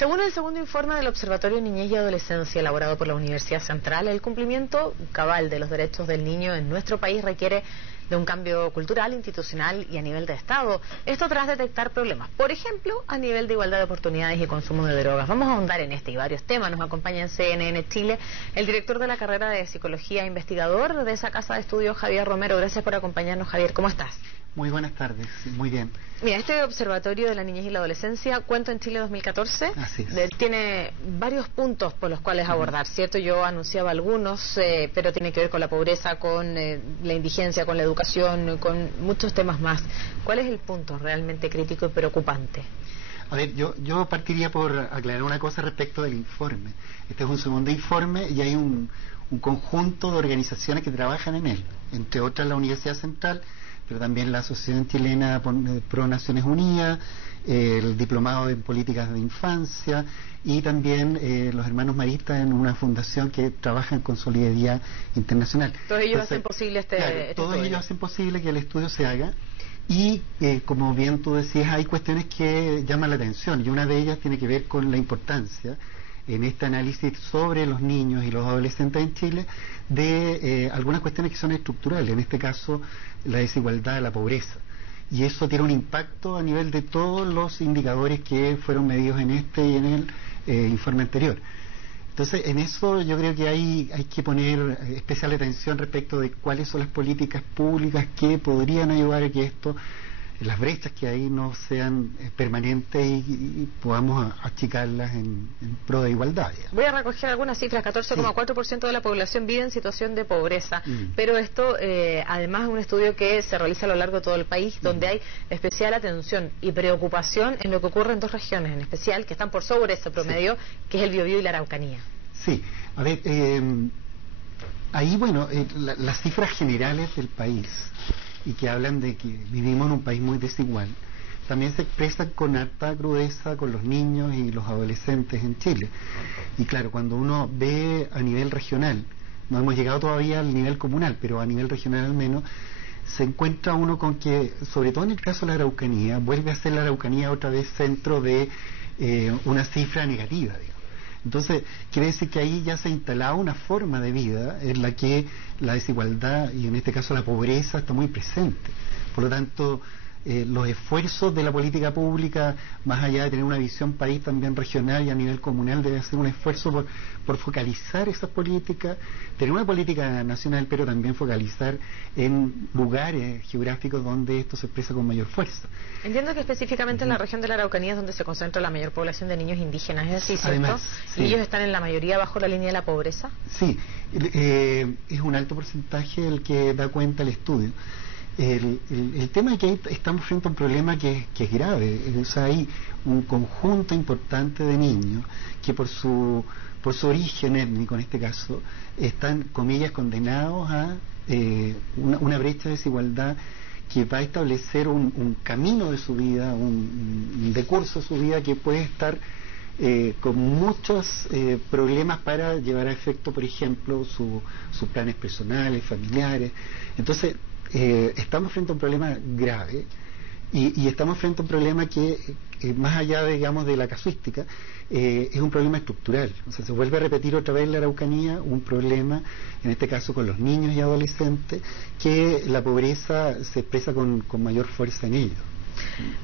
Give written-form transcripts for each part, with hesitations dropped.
Según el segundo informe del Observatorio Niñez y Adolescencia elaborado por la Universidad Central, el cumplimiento cabal de los derechos del niño en nuestro país requiere de un cambio cultural, institucional y a nivel de Estado. Esto tras detectar problemas, por ejemplo, a nivel de igualdad de oportunidades y consumo de drogas. Vamos a ahondar en este y varios temas. Nos acompaña en CNN Chile el director de la carrera de Psicología e investigador de esa casa de estudios, Javier Romero. Gracias por acompañarnos, Javier. ¿Cómo estás? Muy buenas tardes, muy bien. Mira, este Observatorio de la Niñez y la Adolescencia, Cuento en Chile 2014, Así es. Tiene varios puntos por los cuales abordar, ¿cierto? Yo anunciaba algunos, pero tiene que ver con la pobreza, con la indigencia, con la educación, con muchos temas más. ¿Cuál es el punto realmente crítico y preocupante? A ver, yo partiría por aclarar una cosa respecto del informe. Este es un segundo informe y hay un conjunto de organizaciones que trabajan en él, entre otras la Universidad Central, pero también la Asociación Chilena Pro Naciones Unidas, el Diplomado en Políticas de Infancia y también los hermanos maristas en una fundación que trabaja en solidaridad internacional. Todos ellos hacen posible claro, todos estudio. ellos hacen posible que el estudio se haga y como bien tú decías, hay cuestiones que llaman la atención y una de ellas tiene que ver con la importancia en este análisis sobre los niños y los adolescentes en Chile de algunas cuestiones que son estructurales, en este caso la desigualdad, la pobreza, y eso tiene un impacto a nivel de todos los indicadores que fueron medidos en este y en el informe anterior. Entonces, en eso yo creo que hay que poner especial atención respecto de cuáles son las políticas públicas que podrían ayudar a que esto, las brechas que hay no sean permanentes y podamos achicarlas en pro de igualdad. Voy a recoger algunas cifras. 14,4% de la población vive en situación de pobreza, pero esto además es un estudio que se realiza a lo largo de todo el país, donde hay especial atención y preocupación en lo que ocurre en dos regiones en especial, que están por sobre ese promedio, que es el Biobío y la Araucanía. Sí, a ver, ahí bueno, las cifras generales del país y que hablan de que vivimos en un país muy desigual, también se expresan con harta crudeza con los niños y los adolescentes en Chile. Y claro, cuando uno ve a nivel regional, no hemos llegado todavía al nivel comunal, pero a nivel regional al menos, se encuentra uno con que, sobre todo en el caso de la Araucanía, vuelve a ser la Araucanía otra vez centro de una cifra negativa, digamos. Entonces, quiere decir que ahí ya se ha instalado una forma de vida en la que la desigualdad, y en este caso la pobreza, está muy presente. Por lo tanto, los esfuerzos de la política pública, más allá de tener una visión país también regional y a nivel comunal, debe hacer un esfuerzo por focalizar esas políticas, tener una política nacional, pero también focalizar en lugares geográficos donde esto se expresa con mayor fuerza. Entiendo que específicamente en la región de la Araucanía es donde se concentra la mayor población de niños indígenas, ¿es así, cierto? Además, sí. ¿Y ellos están en la mayoría bajo la línea de la pobreza? Sí, es un alto porcentaje el que da cuenta el estudio. El tema es que ahí estamos frente a un problema que es grave. O sea, hay un conjunto importante de niños que por su origen étnico, en este caso, están, comillas, condenados a una brecha de desigualdad que va a establecer un camino de su vida, un decurso de su vida que puede estar con muchos problemas para llevar a efecto, por ejemplo, sus planes personales, familiares. Entonces, estamos frente a un problema grave y estamos frente a un problema que más allá, digamos, de la casuística, es un problema estructural. O sea, se vuelve a repetir otra vez en la Araucanía un problema, en este caso con los niños y adolescentes, que la pobreza se expresa con mayor fuerza en ellos.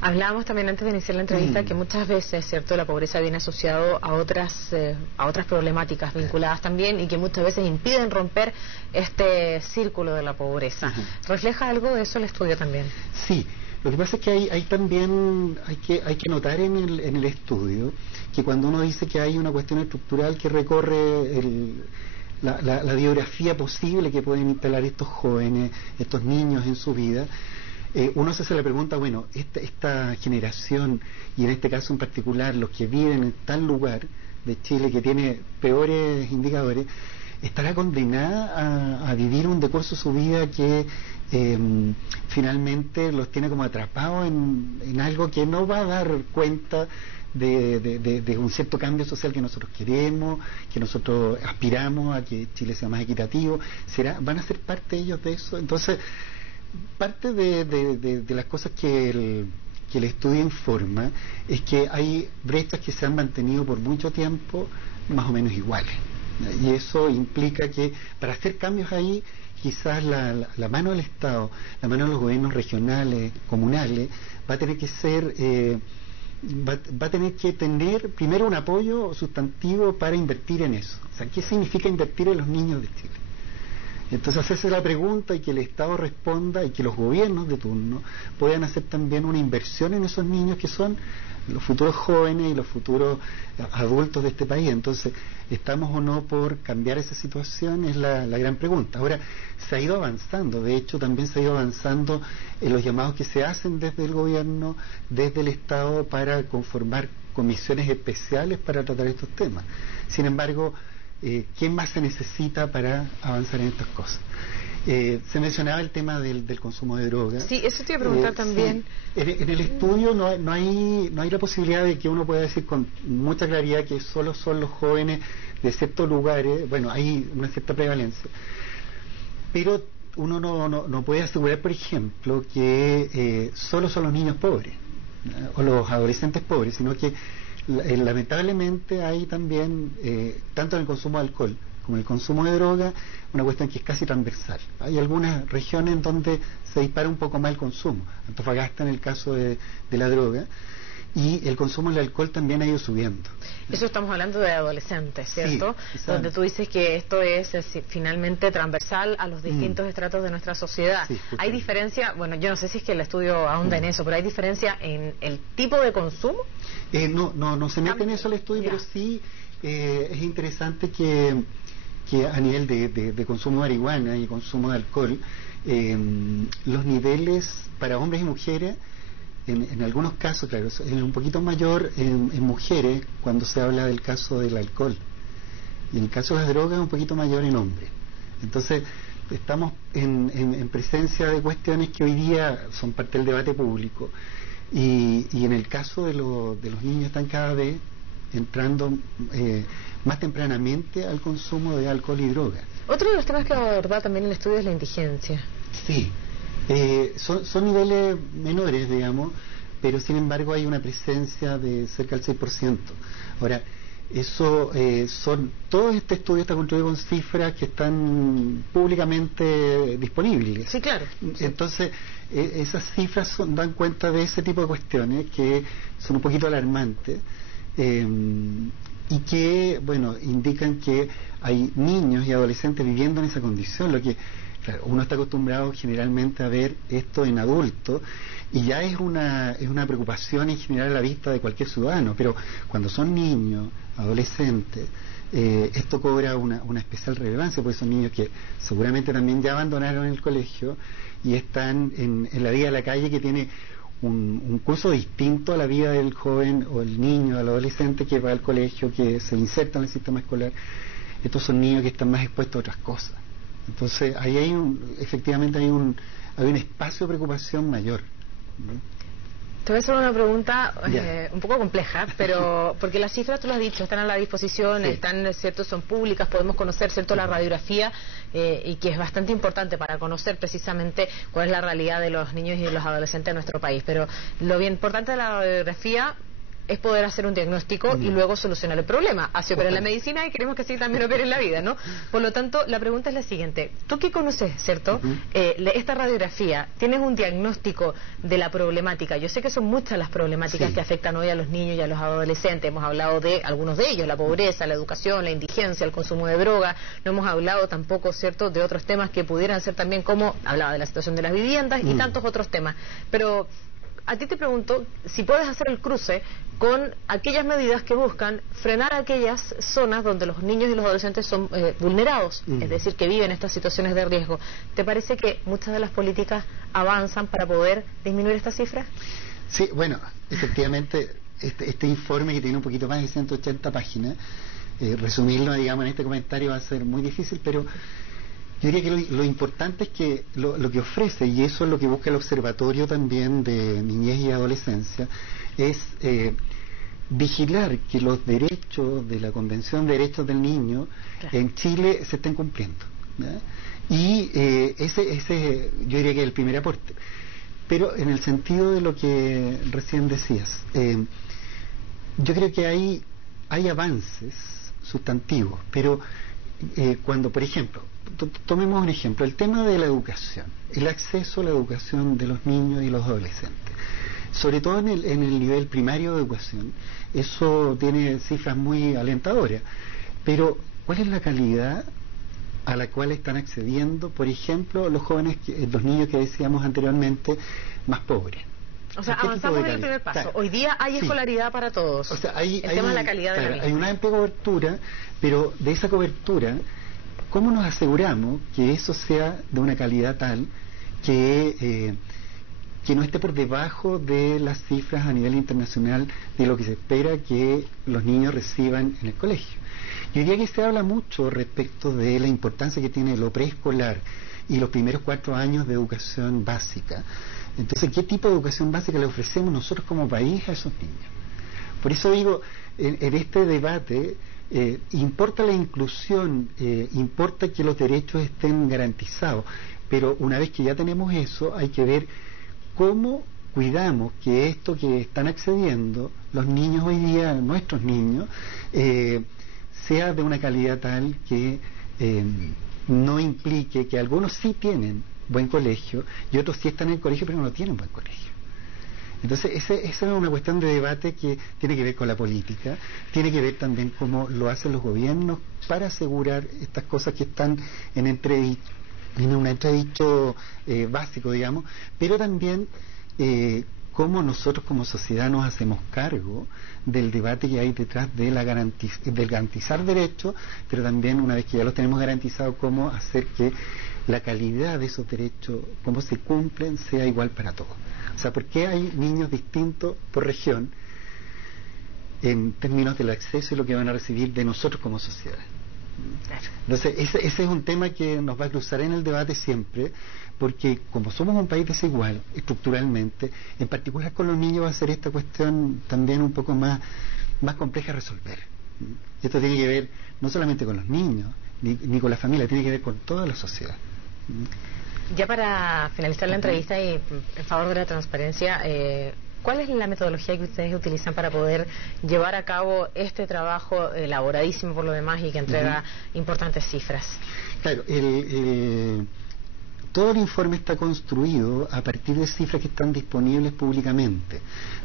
Hablábamos también antes de iniciar la entrevista que muchas veces, cierto, la pobreza viene asociado a otras problemáticas vinculadas también y que muchas veces impiden romper este círculo de la pobreza. ¿Refleja algo de eso el estudio también? Sí, lo que pasa es que hay también hay que notar en el estudio que cuando uno dice que hay una cuestión estructural que recorre la biografía posible que pueden instalar estos jóvenes, estos niños en su vida, uno se hace la pregunta, bueno, esta generación, y en este caso en particular los que viven en tal lugar de Chile que tiene peores indicadores, estará condenada a vivir un decurso de su vida que finalmente los tiene como atrapados en algo que no va a dar cuenta de un cierto cambio social que nosotros queremos, que nosotros aspiramos a que Chile sea más equitativo. ¿Van a ser parte ellos de eso? Entonces, parte de las cosas que que el estudio informa es que hay brechas que se han mantenido por mucho tiempo más o menos iguales. Y eso implica que para hacer cambios ahí, quizás la mano del Estado, la mano de los gobiernos regionales, comunales, va a tener que ser, va a tener que tener primero un apoyo sustantivo para invertir en eso. O sea, ¿qué significa invertir en los niños de Chile? Entonces hacerse la pregunta y que el Estado responda y que los gobiernos de turno puedan hacer también una inversión en esos niños que son los futuros jóvenes y los futuros adultos de este país. Entonces, ¿estamos o no por cambiar esa situación? Es la gran pregunta. Ahora, se ha ido avanzando, de hecho también se ha ido avanzando en los llamados que se hacen desde el gobierno, desde el Estado, para conformar comisiones especiales para tratar estos temas. Sin embargo, ¿quién más se necesita para avanzar en estas cosas? Se mencionaba el tema del consumo de drogas. Sí, eso te iba a preguntar también. Sí. En el estudio no hay la posibilidad de que uno pueda decir con mucha claridad que solo son los jóvenes de ciertos lugares. Bueno, hay una cierta prevalencia, pero uno no puede asegurar, por ejemplo, que solo son los niños pobres, o los adolescentes pobres, sino que lamentablemente hay también, tanto en el consumo de alcohol como en el consumo de droga, una cuestión que es casi transversal. Hay algunas regiones en donde se dispara un poco más el consumo. Antofagasta en el caso de la droga, y el consumo del alcohol también ha ido subiendo. Eso estamos hablando de adolescentes, ¿cierto? Sí, donde tú dices que esto es finalmente transversal a los distintos estratos de nuestra sociedad. Sí, ¿Hay diferencia? Bueno, yo no sé si es que el estudio ahonda en eso, pero ¿hay diferencia en el tipo de consumo? No se mete en eso el estudio, pero sí es interesante que a nivel de consumo de marihuana y consumo de alcohol, los niveles para hombres y mujeres, en algunos casos, claro, es un poquito mayor en mujeres cuando se habla del caso del alcohol, y en el caso de las drogas un poquito mayor en hombres. Entonces estamos en presencia de cuestiones que hoy día son parte del debate público, y en el caso de los niños están cada vez entrando más tempranamente al consumo de alcohol y droga. Otro de los temas que aborda también el estudio es la indigencia. Sí, son niveles menores, digamos, pero sin embargo hay una presencia de cerca del 6%. Ahora, eso todo este estudio está construido con cifras que están públicamente disponibles. Sí, claro. Entonces, esas cifras dan cuenta de ese tipo de cuestiones que son un poquito alarmantes. Y que, bueno, indican que hay niños y adolescentes viviendo en esa condición, lo que, claro, uno está acostumbrado generalmente a ver esto en adultos, y ya es una preocupación en general a la vista de cualquier ciudadano, pero cuando son niños, adolescentes, esto cobra una especial relevancia, porque son niños que seguramente también ya abandonaron el colegio y están en la vida de la calle, que tiene un curso distinto a la vida del joven o el niño, del adolescente que va al colegio, que se inserta en el sistema escolar. Estos son niños que están más expuestos a otras cosas. Entonces, ahí efectivamente hay un espacio de preocupación mayor. Te voy a hacer una pregunta un poco compleja, pero porque las cifras, tú lo has dicho, están a la disposición, sí, están, cierto, son públicas, podemos conocer, cierto, la radiografía, y que es bastante importante para conocer precisamente cuál es la realidad de los niños y de los adolescentes de nuestro país. Pero lo bien importante de la radiografía es poder hacer un diagnóstico y luego solucionar el problema. Así opera en la medicina y queremos que así también opere en la vida, ¿no? Por lo tanto, la pregunta es la siguiente. Tú que conoces, ¿cierto? Esta radiografía, ¿tienes un diagnóstico de la problemática? Yo sé que son muchas las problemáticas que afectan hoy a los niños y a los adolescentes. Hemos hablado de algunos de ellos, la pobreza, la educación, la indigencia, el consumo de droga. No hemos hablado tampoco, ¿cierto?, de otros temas que pudieran ser también, como hablaba de la situación de las viviendas y tantos otros temas. Pero a ti te pregunto si puedes hacer el cruce con aquellas medidas que buscan frenar aquellas zonas donde los niños y los adolescentes son vulnerados, es decir, que viven estas situaciones de riesgo. ¿Te parece que muchas de las políticas avanzan para poder disminuir estas cifras? Sí, bueno, efectivamente, este informe, que tiene un poquito más de 180 páginas, resumirlo, digamos, en este comentario va a ser muy difícil, pero yo diría que lo importante es que lo que ofrece, y eso es lo que busca el observatorio también de niñez y adolescencia, es vigilar que los derechos de la Convención de Derechos del Niño en Chile se estén cumpliendo, ¿ya? Y ese yo diría que es el primer aporte. pero en el sentido de lo que recién decías, yo creo que hay avances sustantivos, pero cuando, por ejemplo, tomemos un ejemplo, el tema de la educación, el acceso a la educación de los niños y los adolescentes, sobre todo en el nivel primario de educación, eso tiene cifras muy alentadoras, pero ¿cuál es la calidad a la cual están accediendo, por ejemplo, los jóvenes, los niños que decíamos anteriormente, más pobres? O sea, avanzamos en el primer paso. Claro. Hoy día hay escolaridad para todos. O sea, el tema es la calidad de la misma. Hay una amplia cobertura, pero de esa cobertura, ¿cómo nos aseguramos que eso sea de una calidad tal que no esté por debajo de las cifras a nivel internacional de lo que se espera que los niños reciban en el colegio? Yo diría que se habla mucho respecto de la importancia que tiene lo preescolar y los primeros 4 años de educación básica. Entonces, ¿qué tipo de educación básica le ofrecemos nosotros como país a esos niños? Por eso digo, en este debate, importa la inclusión, importa que los derechos estén garantizados, pero una vez que ya tenemos eso, hay que ver cómo cuidamos que esto que están accediendo los niños hoy día, nuestros niños, sea de una calidad tal que no implique que algunos sí tienen buen colegio y otros sí están en el colegio pero no tienen buen colegio. Entonces esa es una cuestión de debate que tiene que ver con la política, tiene que ver también cómo lo hacen los gobiernos para asegurar estas cosas que están en un entredicho básico, digamos, pero también cómo nosotros como sociedad nos hacemos cargo del debate que hay detrás de del garantizar derechos, pero también una vez que ya los tenemos garantizados, cómo hacer que la calidad de esos derechos, cómo se cumplen, sea igual para todos. O sea, ¿por qué hay niños distintos por región en términos del acceso y lo que van a recibir de nosotros como sociedad? Entonces, ese es un tema que nos va a cruzar en el debate siempre, porque como somos un país desigual estructuralmente, en particular con los niños va a ser esta cuestión también un poco más compleja de resolver. Y esto tiene que ver no solamente con los niños, ni con la familia, tiene que ver con toda la sociedad. Ya para finalizar la entrevista y en favor de la transparencia, ¿cuál es la metodología que ustedes utilizan para poder llevar a cabo este trabajo elaboradísimo por lo demás y que entrega importantes cifras? Claro, todo el informe está construido a partir de cifras que están disponibles públicamente,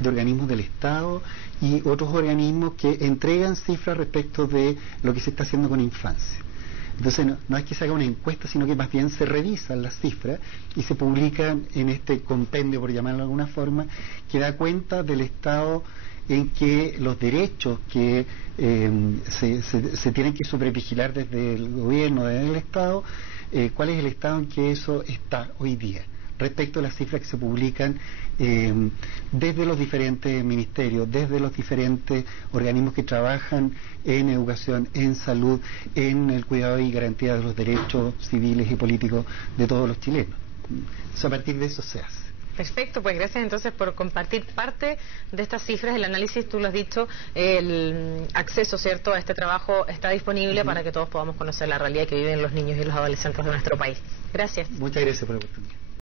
de organismos del Estado y otros organismos que entregan cifras respecto de lo que se está haciendo con infancia. Entonces no es que se haga una encuesta, sino que más bien se revisan las cifras y se publican en este compendio, por llamarlo de alguna forma, que da cuenta del estado en que los derechos que se tienen que sobrevigilar desde el gobierno, desde el Estado, cuál es el estado en que eso está hoy día, respecto a las cifras que se publican desde los diferentes ministerios, desde los diferentes organismos que trabajan en educación, en salud, en el cuidado y garantía de los derechos civiles y políticos de todos los chilenos. Entonces, a partir de eso se hace. Perfecto, pues gracias entonces por compartir parte de estas cifras. El análisis, tú lo has dicho, el acceso, ¿cierto?, a este trabajo está disponible para que todos podamos conocer la realidad que viven los niños y los adolescentes de nuestro país. Gracias. Muchas gracias por la oportunidad.